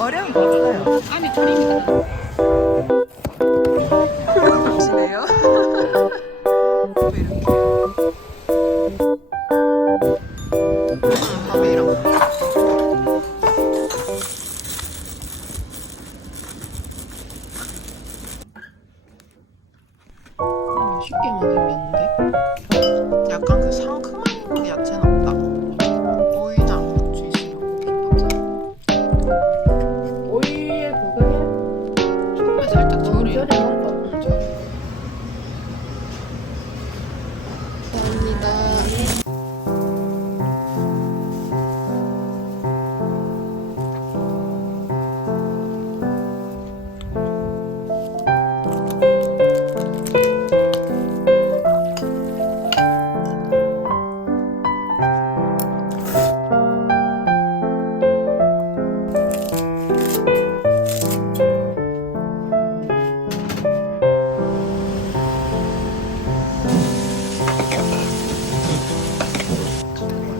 어려운 거 없어요. 안에 크림이다. 보시네요. 왜 이렇게? 밥이랑. 쉽게만 생겼는데? 약간 그 상큼한 야채는 없다. 오이나 고추 있으면 김밥. 오이에 그거 해? 처음에 살짝 절이. 절여 먹어. 감사합니다.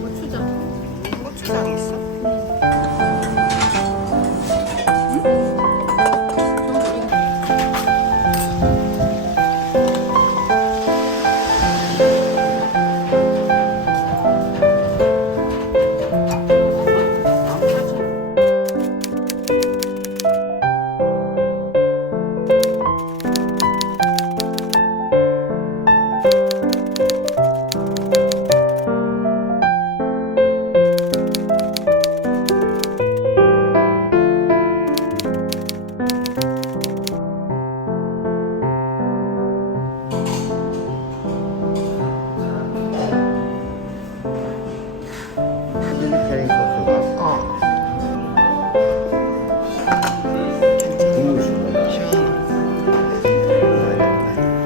고추장. 고추장 있어? 베지터리안 소스가 어. 국물 싶어요.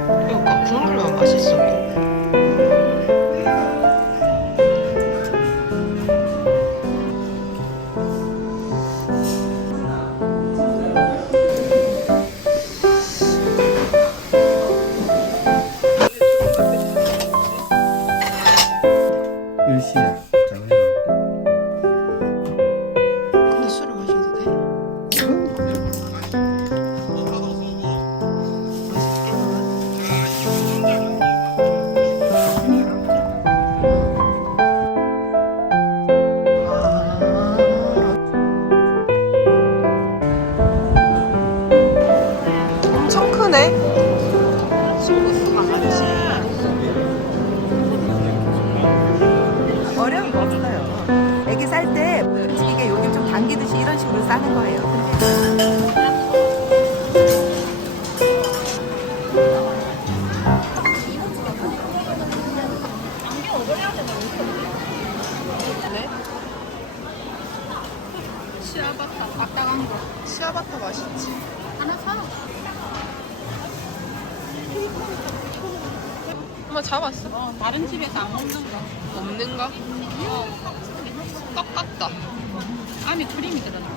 그러니까 국물만 맛있어. 일시야. 근데 술을 마셔도 돼? 엄청 크네. 친구 수가 많지. 어려운 거 없어요. 애기 쌀 때 솔직히 이게 요즘 좀 당기듯이 이런 식으로 싸는 거예요. 네? 시아바타 딱딱한 거. 시아바타 맛있지. 하나 사. 엄마 잡았어? 다른 집에서 안 먹는 거. 없는가? 떡 같다. 안에 크림이 들어가.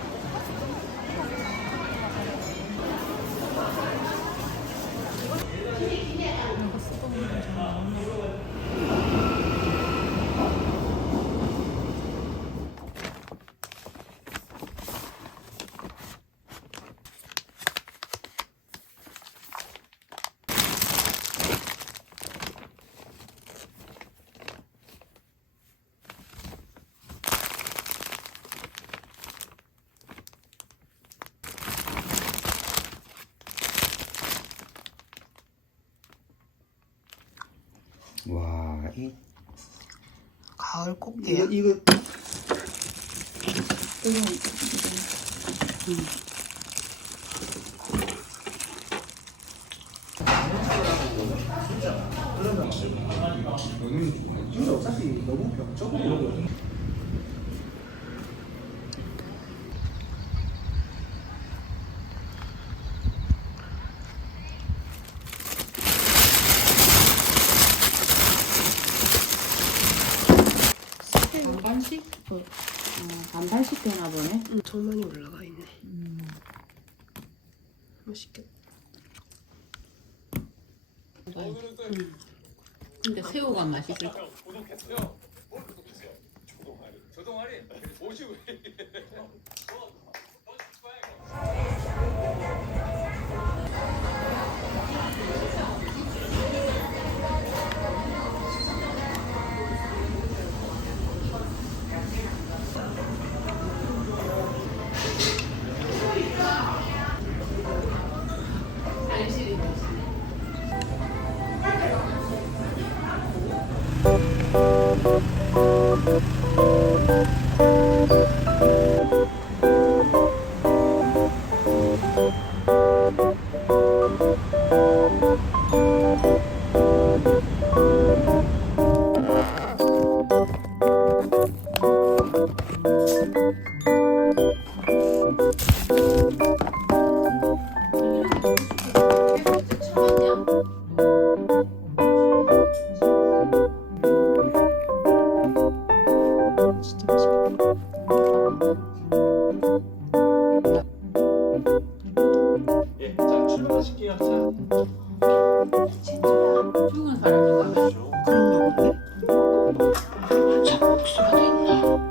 와, 가을 꽃게야. 이거 진짜 어차피 너무 병적으로 반반씩? 반반씩 되나 보네. 엄청 많이 올라가 있네. 맛있겠다. 근데 새우가 맛있을 구독했어요. 뭘 구독했어요? 저 동아리. 저 동아리 50회. 예, 자 출발하실게요. 자. 죽은 사람인가? 그런가 본데? 목소리가 있나?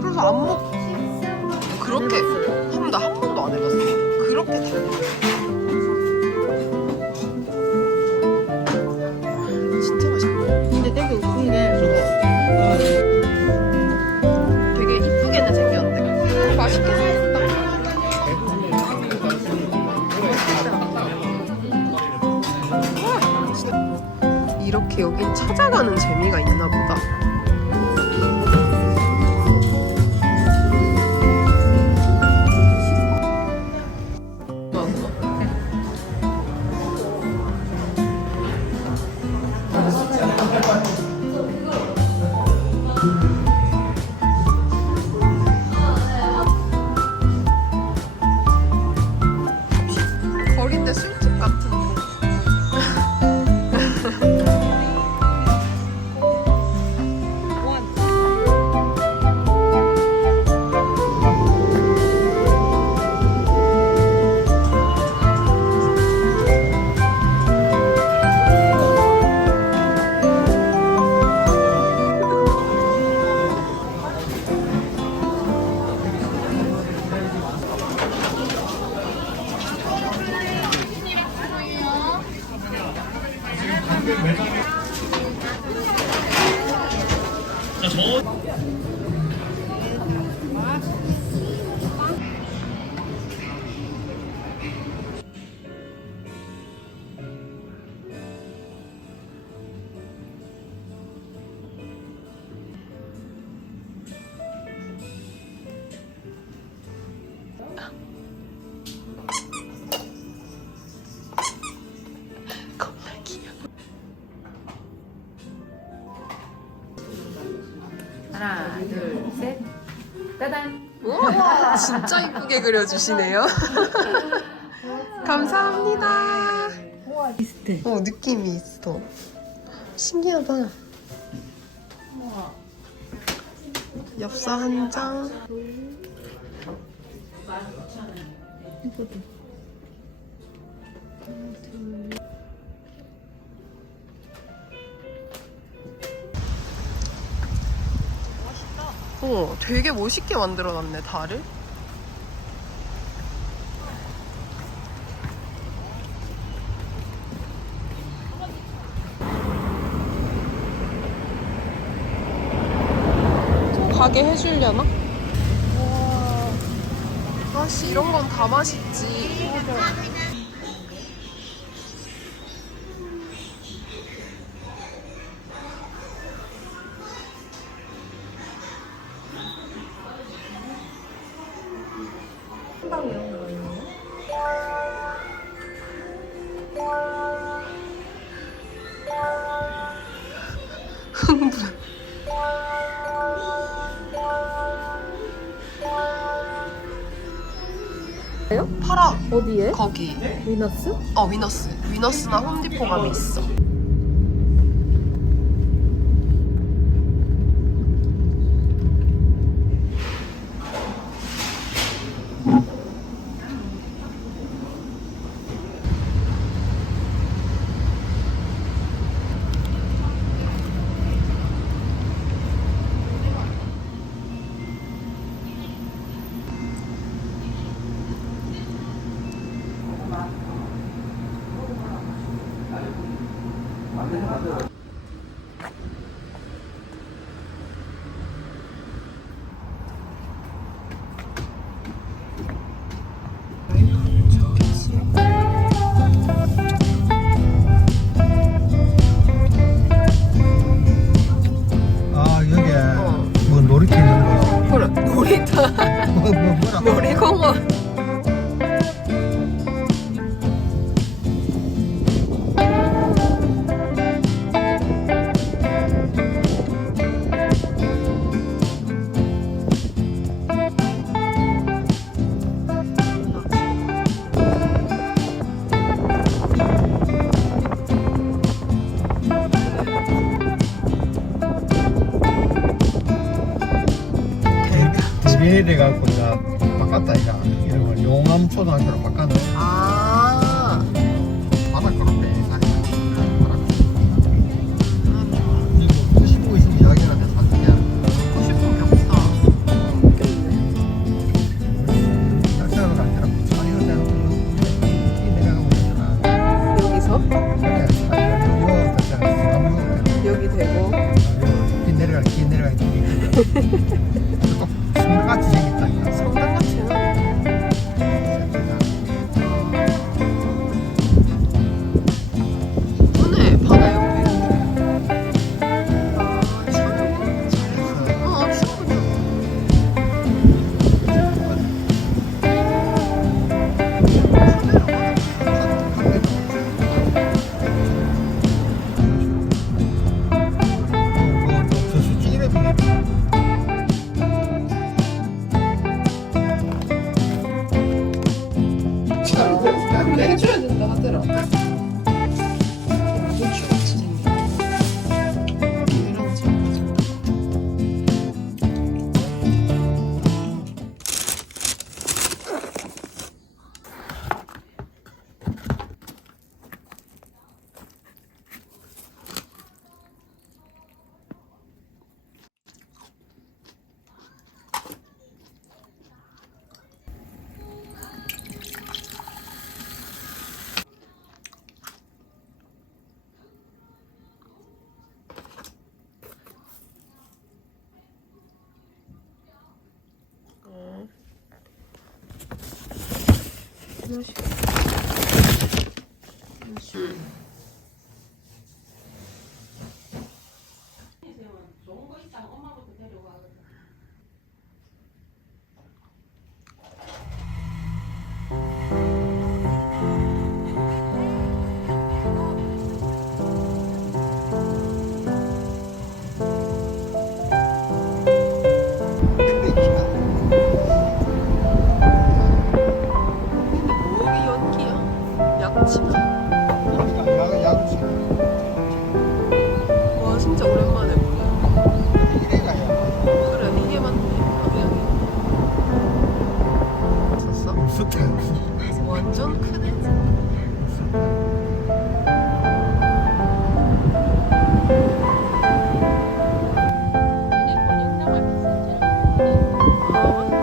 그래서 안 먹. 그렇게 한 번도 안 해봤어. 그렇게 달려. 진짜 맛있다. 근데 되게 웃긴 게 되게 이쁘게는 생겼는데 맛있게 생겼다. 와, 진짜. 이렇게 여긴 찾아가는 재미가 있나 보다. 거긴데 술집 같은데. 겁나 귀여워. 하나, 둘, 셋. 따단. 우와, 진짜 이쁘게 그려주시네요. 감사합니다. 비슷해. 느낌이 있어. 신기하다. 엽서 한 장. 되게 멋있게 만들어놨네, 달을. 가게 해주려나? 와. 아씨, 이런 건 다 맛있지. 흥분. 팔아. 어디에? 거기. 위너스? 위너스. 위너스나 홈디포 가면 있어. 업그레이드 해갖고 이제 바꿨다 이가 이름을 용암 초등학교로 바꿨네. 아. 바닷가로 내 이거 99 있으면 이야기하는데 사실이야. 먹고 싶은 게 없다. 짝짝으로 갈 때랑 차이로 되는 이 내려가고 있잖아. 여기서 그래 차이로 짝짝 여기 되고. 긴 내려갈 긴 내려갈 길이 있거든. 또 성같이 생겼다 이거. 성당같이 해놨네. 이쁘네 바다 옆에. 아 참. 잘했어. 친구들. 해줘야 된다 하더라. 완전 귀엽지 생겨. 유일한 집. 근데 뭐 여기 연기야? 약치나? 와 진짜 오랜만에 보네. 그래 이게 맞네. 봤어? 완전 크네. 아 맞다.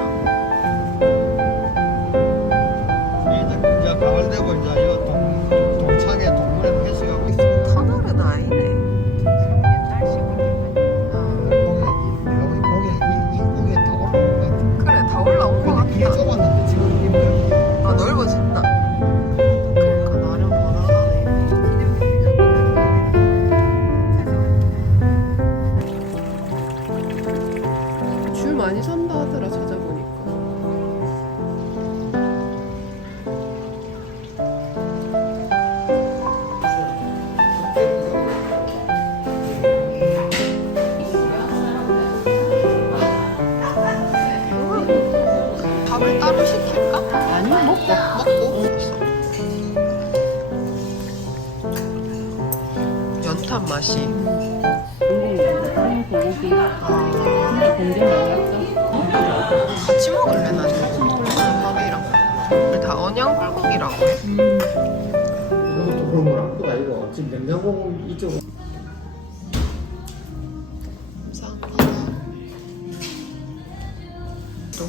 이제 가을 되고 이제 이 동창회 동물에도 회식하고 있습니다. 터널은 아니네. 이 고개 다 올라온 것 같아. 그래 다 올라온 거 근데 뒤에 같다. 좁았는데 지금 힘들어. 아 넓어진다. 그러니까 나름 원활하네. 줄 많이 선다 하더라 찾아보니까. 밥을 따로 시킬까? 아니 먹고. 먹고 연탄 맛이. 고기. 근데 공장 나왔어. 같이 먹을래 나는. 밥이랑. 우리 다 언양 불고기라고 해. 이것도 그런 건 아프다 이거. 지금 냉장고 이쪽. 감사합니다. 또.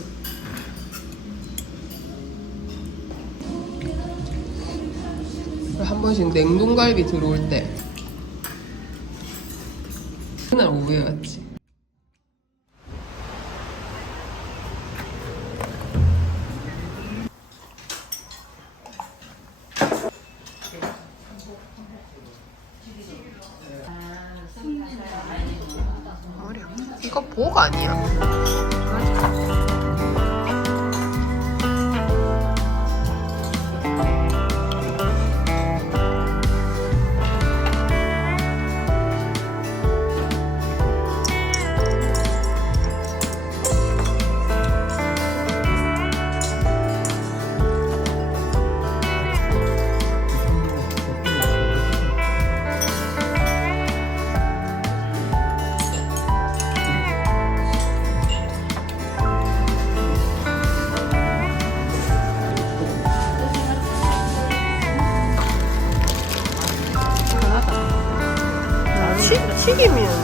한 번씩 냉동갈비 들어올 때 그날 오후에 왔지. 어려. 이거 복 아니야? 튀김이었네.